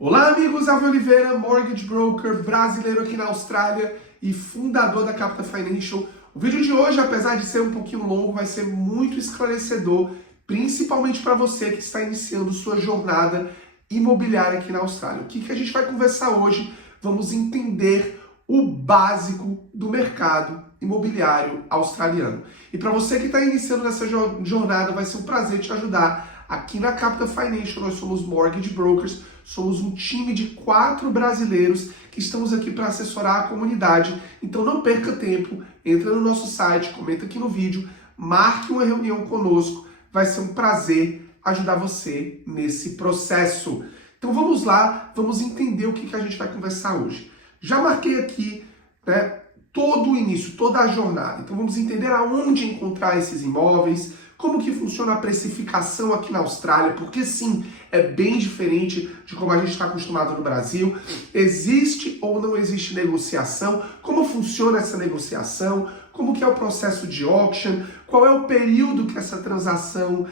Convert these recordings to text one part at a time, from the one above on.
Olá amigos, Alvio Oliveira, Mortgage Broker, brasileiro aqui na Austrália e fundador da Capital Financial. O vídeo de hoje, apesar de ser um pouquinho longo, vai ser muito esclarecedor, principalmente para você que está iniciando sua jornada imobiliária aqui na Austrália. O que a gente vai conversar hoje? Vamos entender o básico do mercado imobiliário australiano. E para você que está iniciando nessa jornada, vai ser um prazer te ajudar. Aqui na Capital Financial, nós somos Mortgage Brokers, somos um time de 4 brasileiros que estamos aqui para assessorar a comunidade. Então não perca tempo, entra no nosso site, comenta aqui no vídeo, marque uma reunião conosco, vai ser um prazer ajudar você nesse processo. Então vamos lá, vamos entender o que a gente vai conversar hoje. Já marquei aqui, todo o início, toda a jornada. Então vamos entender aonde encontrar esses imóveis, como que funciona a precificação aqui na Austrália, porque sim, é bem diferente de como a gente está acostumado no Brasil. Existe ou não existe negociação? Como funciona essa negociação? Como que é o processo de auction? Qual é o período que essa transação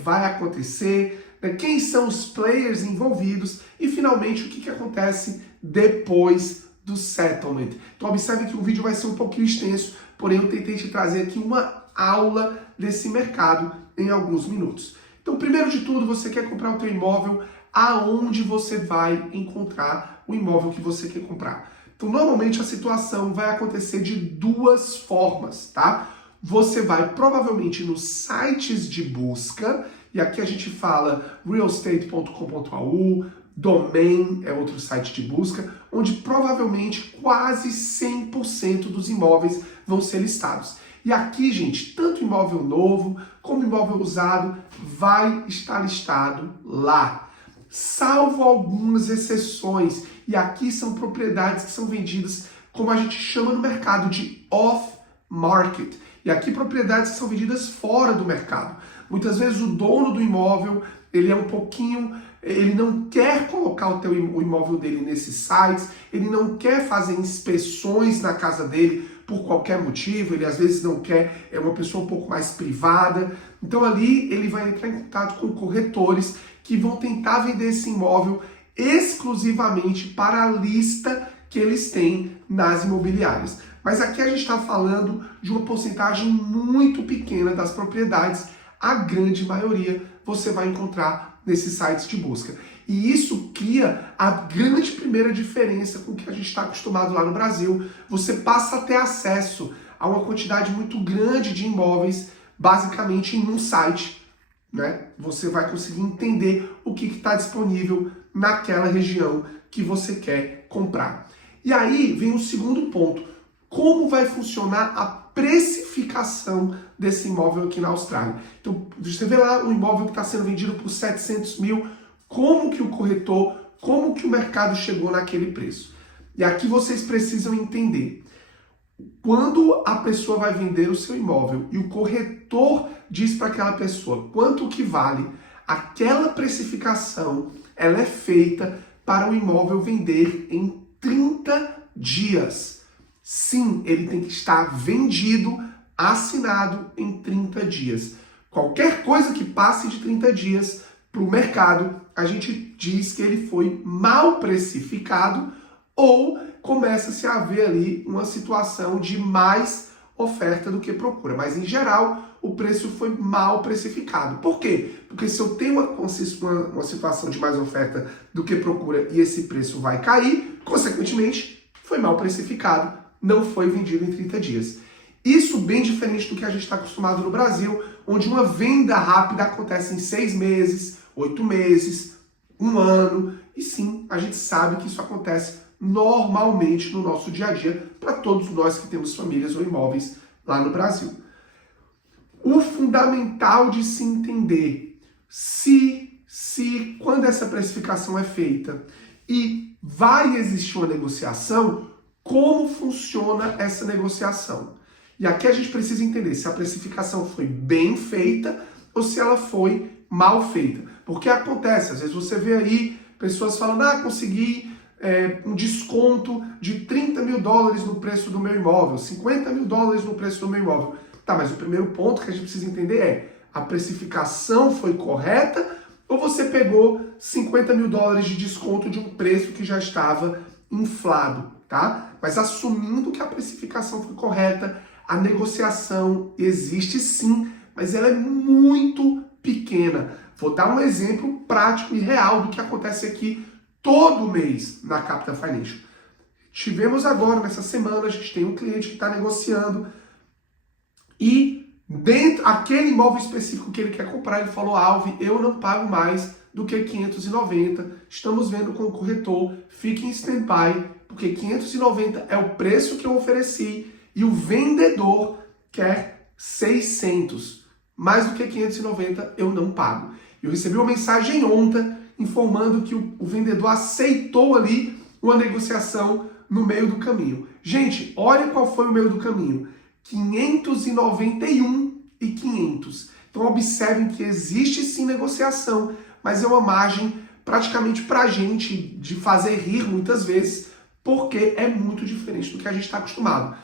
vai acontecer? Quem são os players envolvidos? E finalmente, o que acontece depois do settlement? Então observe que o vídeo vai ser um pouquinho extenso, porém eu tentei te trazer aqui uma aula desse mercado em alguns minutos. Então, primeiro de tudo, você quer comprar o teu imóvel, aonde você vai encontrar o imóvel que você quer comprar? Então, normalmente a situação vai acontecer de duas formas, tá? Você vai provavelmente nos sites de busca, e aqui a gente fala realestate.com.au, Domain é outro site de busca, onde provavelmente quase 100% dos imóveis vão ser listados. E aqui, gente, tanto imóvel novo como imóvel usado vai estar listado lá, salvo algumas exceções. E aqui são propriedades que são vendidas, como a gente chama no mercado, de off-market. E aqui propriedades que são vendidas fora do mercado. Muitas vezes o dono do imóvel, ele não quer colocar o imóvel dele nesses sites, ele não quer fazer inspeções na casa dele por qualquer motivo, ele às vezes não quer, é uma pessoa um pouco mais privada. Então ali ele vai entrar em contato com corretores que vão tentar vender esse imóvel exclusivamente para a lista que eles têm nas imobiliárias. Mas aqui a gente está falando de uma porcentagem muito pequena das propriedades, a grande maioria você vai encontrar nesses sites de busca. E isso cria a grande primeira diferença com o que a gente está acostumado lá no Brasil. Você passa a ter acesso a uma quantidade muito grande de imóveis, basicamente em um site, Você vai conseguir entender o que está disponível naquela região que você quer comprar. E aí vem o segundo ponto. Como vai funcionar a precificação desse imóvel aqui na Austrália? Então, você vê lá um imóvel que está sendo vendido por 700 mil, como que o corretor, como que o mercado chegou naquele preço? E aqui vocês precisam entender. Quando a pessoa vai vender o seu imóvel e o corretor diz para aquela pessoa quanto que vale, aquela precificação, ela é feita para o imóvel vender em 30 dias. Sim, ele tem que estar vendido, assinado em 30 dias. Qualquer coisa que passe de 30 dias para o mercado, a gente diz que ele foi mal precificado ou começa-se a haver ali uma situação de mais oferta do que procura. Mas, em geral, o preço foi mal precificado. Por quê? Porque se eu tenho uma situação de mais oferta do que procura e esse preço vai cair, consequentemente, foi mal precificado, não foi vendido em 30 dias. Isso bem diferente do que a gente está acostumado no Brasil, onde uma venda rápida acontece em 6 meses, 8 meses, 1 ano. E sim, a gente sabe que isso acontece normalmente no nosso dia a dia para todos nós que temos famílias ou imóveis lá no Brasil. O fundamental de se entender quando essa precificação é feita e vai existir uma negociação, como funciona essa negociação. E aqui a gente precisa entender se a precificação foi bem feita ou se ela foi mal feita. Porque acontece, às vezes você vê aí pessoas falando, consegui um desconto de 30 mil dólares no preço do meu imóvel, 50 mil dólares no preço do meu imóvel. Tá, mas o primeiro ponto que a gente precisa entender é, a precificação foi correta ou você pegou 50 mil dólares de desconto de um preço que já estava inflado, tá? Mas assumindo que a precificação foi correta, a negociação existe sim, mas ela é muito pequena. Vou dar um exemplo prático e real do que acontece aqui todo mês na Capital Financial. Tivemos agora, nessa semana, a gente tem um cliente que está negociando e dentro aquele imóvel específico que ele quer comprar, ele falou: Alvi, eu não pago mais do que 590, estamos vendo com o corretor, fique em stand-by, porque 590 é o preço que eu ofereci e o vendedor quer 600, mais do que 590 eu não pago. Eu recebi uma mensagem ontem informando que o vendedor aceitou ali uma negociação no meio do caminho. Gente, olha qual foi o meio do caminho. 591 e 500. Então observem que existe sim negociação, mas é uma margem praticamente para a gente de fazer rir muitas vezes, porque é muito diferente do que a gente está acostumado.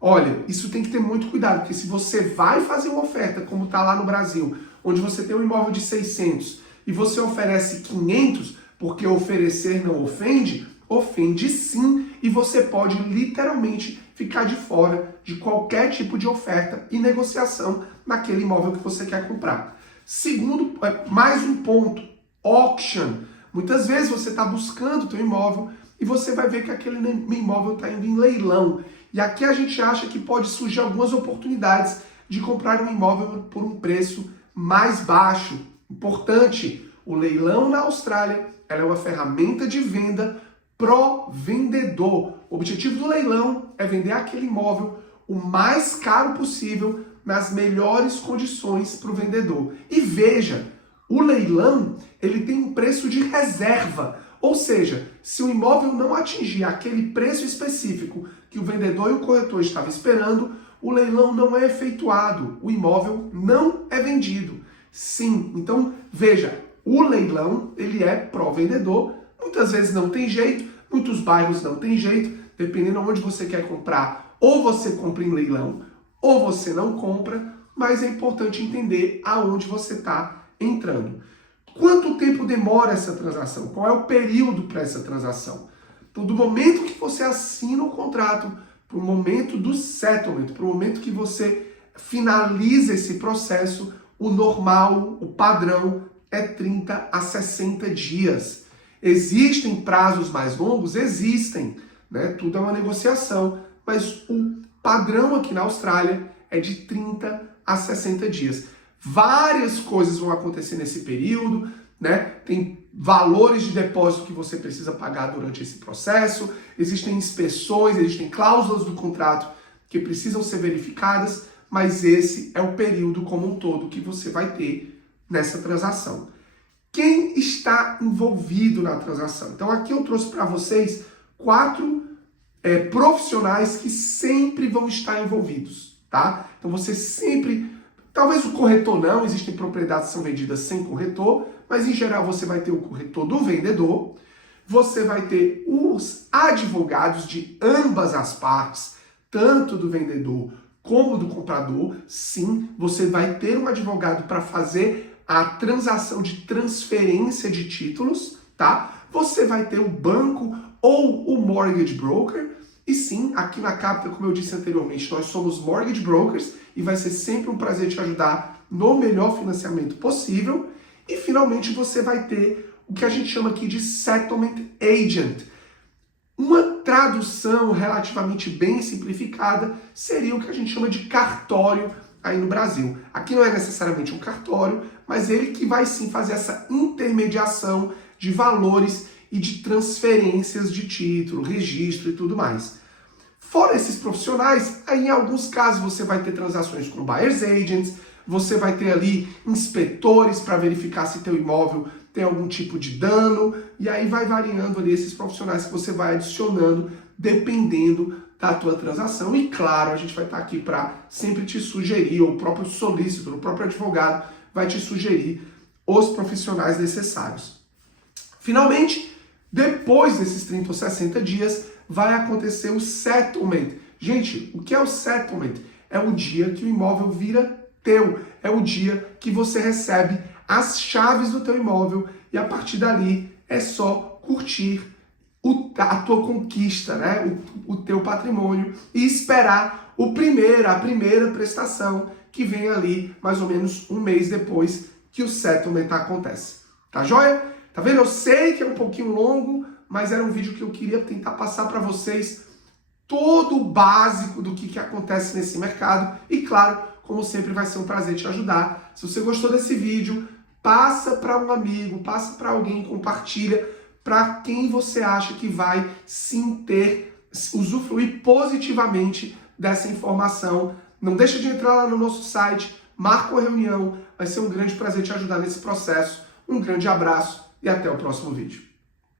Olha, isso tem que ter muito cuidado, porque se você vai fazer uma oferta, como está lá no Brasil, onde você tem um imóvel de 600 e você oferece 500, porque oferecer não ofende, ofende sim, e você pode literalmente ficar de fora de qualquer tipo de oferta e negociação naquele imóvel que você quer comprar. Segundo, mais um ponto, auction. Muitas vezes você está buscando o teu imóvel e você vai ver que aquele imóvel está indo em leilão. E aqui a gente acha que pode surgir algumas oportunidades de comprar um imóvel por um preço mais baixo. Importante, o leilão na Austrália ela é uma ferramenta de venda pro vendedor. O objetivo do leilão é vender aquele imóvel o mais caro possível, nas melhores condições para o vendedor. E veja, o leilão ele tem um preço de reserva, ou seja, se o imóvel não atingir aquele preço específico que o vendedor e o corretor estavam esperando, o leilão não é efetuado, o imóvel não é vendido. Sim, então veja, o leilão ele é pró-vendedor, muitas vezes não tem jeito, muitos bairros não tem jeito, dependendo de onde você quer comprar, ou você compra em leilão, ou você não compra, mas é importante entender aonde você está entrando. Quanto tempo demora essa transação? Qual é o período para essa transação? Então, do momento que você assina o contrato, para o momento do settlement, para o momento que você finaliza esse processo, o normal, o padrão é 30 a 60 dias. Existem prazos mais longos? Existem, né? Tudo é uma negociação, mas o padrão aqui na Austrália é de 30 a 60 dias. Várias coisas vão acontecer nesse período, né? Tem valores de depósito que você precisa pagar durante esse processo, existem inspeções, existem cláusulas do contrato que precisam ser verificadas, mas esse é o período como um todo que você vai ter nessa transação. Quem está envolvido na transação? Então aqui eu trouxe para vocês 4 profissionais que sempre vão estar envolvidos, tá? Então você sempre, talvez o corretor não, existem propriedades que são vendidas sem corretor, mas em geral você vai ter o corretor do vendedor, você vai ter os advogados de ambas as partes, tanto do vendedor como do comprador. Sim, você vai ter um advogado para fazer a transação de transferência de títulos, tá? Você vai ter o banco ou o mortgage broker. E sim, aqui na Capital, como eu disse anteriormente, nós somos mortgage brokers e vai ser sempre um prazer te ajudar no melhor financiamento possível. E finalmente você vai ter o que a gente chama aqui de settlement agent. Uma tradução relativamente bem simplificada seria o que a gente chama de cartório aí no Brasil. Aqui não é necessariamente um cartório, mas ele que vai sim fazer essa intermediação de valores e de transferências de título, registro e tudo mais. Fora esses profissionais, aí em alguns casos você vai ter transações com buyer's agents, você vai ter ali inspetores para verificar se teu imóvel tem algum tipo de dano, e aí vai variando ali esses profissionais que você vai adicionando dependendo da tua transação. E claro, a gente vai estar aqui para sempre te sugerir, ou o próprio solicitor, o próprio advogado vai te sugerir os profissionais necessários. Finalmente, depois desses 30 ou 60 dias, vai acontecer o settlement. Gente, o que é o settlement? É o dia que o imóvel vira teu. É o dia que você recebe as chaves do teu imóvel e a partir dali é só curtir a tua conquista, né? o teu patrimônio e esperar a primeira prestação que vem ali mais ou menos um mês depois que o settlement acontece. Tá joia? Tá vendo? Eu sei que é um pouquinho longo, mas era um vídeo que eu queria tentar passar para vocês todo o básico do que acontece nesse mercado e, claro, como sempre, vai ser um prazer te ajudar. Se você gostou desse vídeo, passa para um amigo, passa para alguém, compartilha para quem você acha que vai sim usufruir positivamente dessa informação. Não deixa de entrar lá no nosso site, marca uma reunião, vai ser um grande prazer te ajudar nesse processo. Um grande abraço e até o próximo vídeo.